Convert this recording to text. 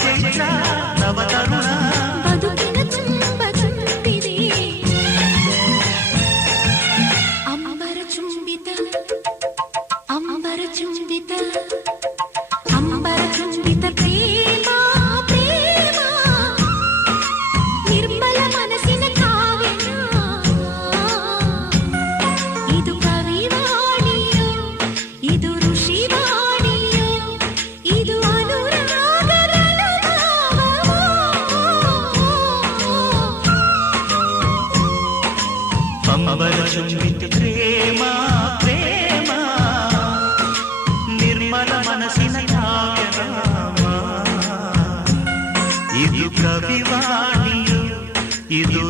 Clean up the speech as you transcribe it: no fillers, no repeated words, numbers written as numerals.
చైత్ర నవతరుణ ಬದುಕಿನ ತುಂಬ ತುಂಬಿದೆ ಅಂಬರ ಚುಂಬಿತ ಅಂಬರ ಚುಂಬಿತ ಅಂಬರ ಚುಂಬಿತ ಪ್ರೇಮ ಪ್ರೇಮ ನಿರ್ಮಲ ಮನಸ್ಸಿನ ಕಾವ್ಯ ಇದು ಕವಿವಾಣಿಯೋ ಇದು ಋಷಿವಾಣಿಯೋ ಇದು ಅನುರಾಗದ ಅಂಬರ ಚುಂಬಿತ ಪ್ರೇಮ ಪ್ರೇಮ ನಿರ್ಮಲ ಮನಸ್ಸಿನ ಕಾವ್ಯನಾಮ ಇದು ಕವಿವಾಣಿಯು ಇದು